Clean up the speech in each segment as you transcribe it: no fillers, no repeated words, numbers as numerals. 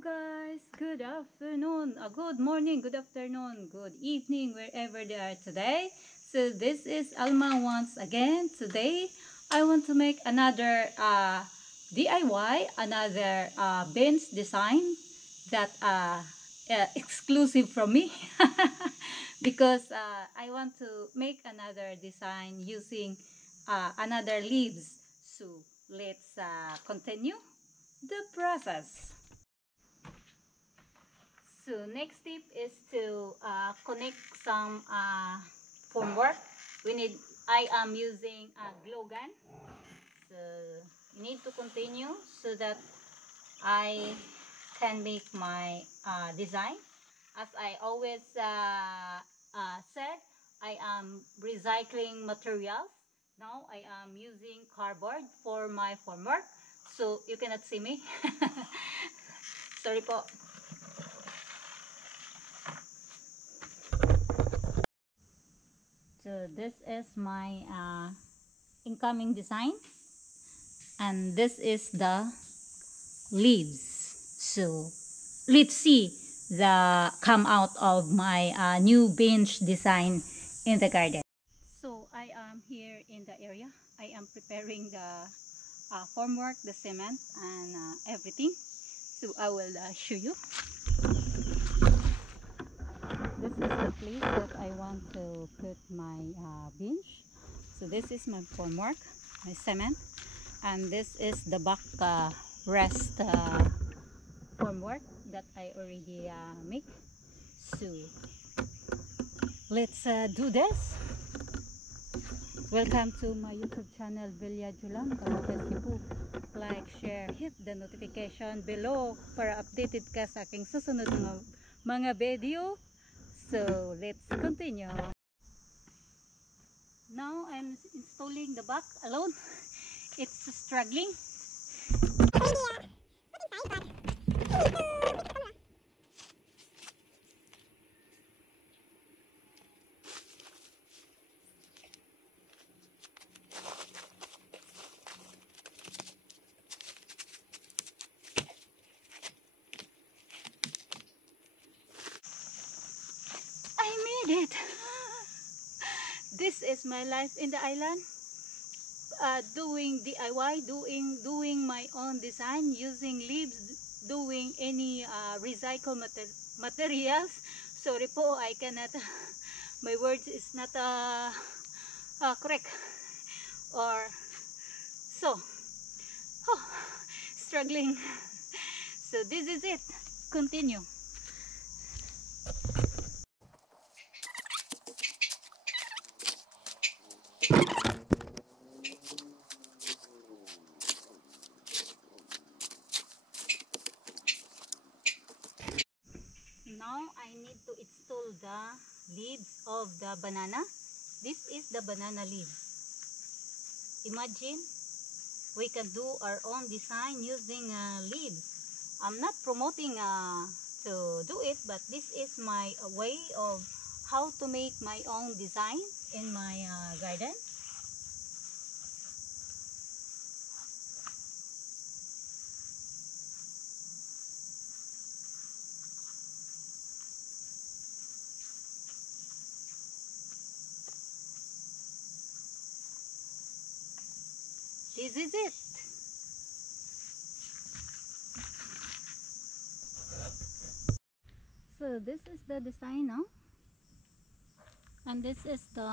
guys, good afternoon, good morning, good afternoon, good evening, wherever they are today. So this is Alma once again. Today I want to make another DIY, another bench design that exclusive from me because I want to make another design using another leaves. So let's continue the process. So next step is to connect some formwork. I am using a glue gun. So you need to continue so that I can make my design. As I always said, I am recycling materials. Now I am using cardboard for my formwork. So you cannot see me. Sorry po. So this is my incoming design, and this is the leaves. So let's see the come out of my new bench design in the garden. So I am here in the area. I am preparing the formwork, the cement, and everything. So I will show you. This is the place that I want to put my bench. So this is my formwork, my cement, and this is the back rest formwork that I already make. So let's do this. Welcome to my YouTube channel, Vilya Julang. Like, share, hit the notification below para updated ka sa aking susunod ng mga video. So let's continue. Now I'm installing the back alone. It's struggling. I made it. This is my life in the island. Doing DIY, doing my own design, using leaves, doing any recycled materials. Sorry po, I cannot. My words is not correct. Or so. Oh, struggling. So this is it. Continue. Now I need to install the leaves of the banana. This is the banana leaf. Imagine we can do our own design using leaves. I'm not promoting to do it, but this is my way of how to make my own design in my garden. This is it. So this is the design now, and this is the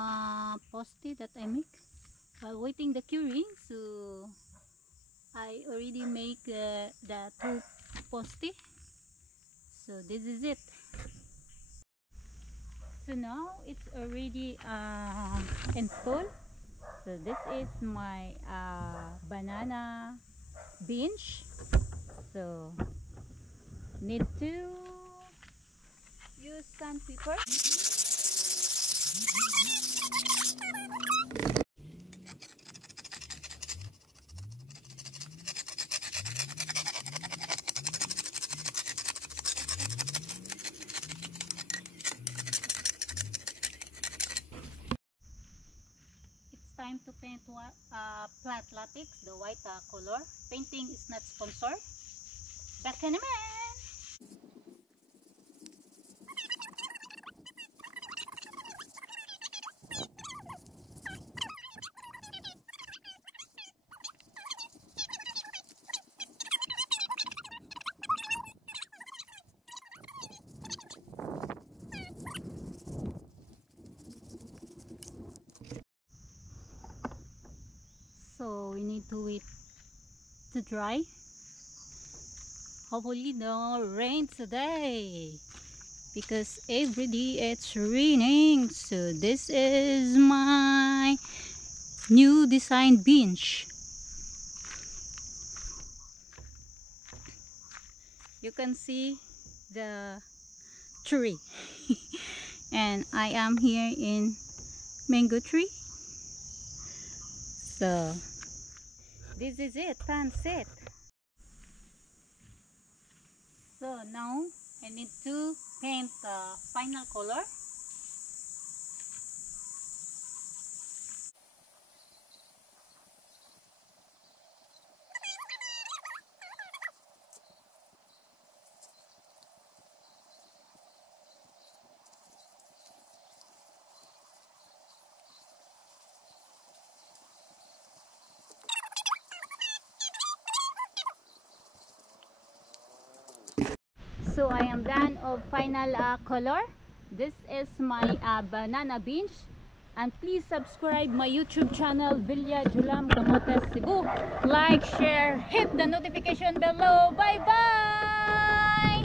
poste that I make while waiting the curing. So I already make the two poste. So this is it. So now it's already installed. So this is my banana bench. So need to use sandpaper. Time to paint flat latex, the white color. Painting is not sponsored. Back in a man. so we need to wait to dry. Hopefully no rain today, because every day it's raining. So this is my new design bench. You can see the tree. And I am here in mango tree. So this is it, sunset. So now I need to paint the final color. So I am done of final color. This is my banana bench. And please subscribe my YouTube channel, Villa Julam Camotes Cebu. Like, share, hit the notification below. Bye bye!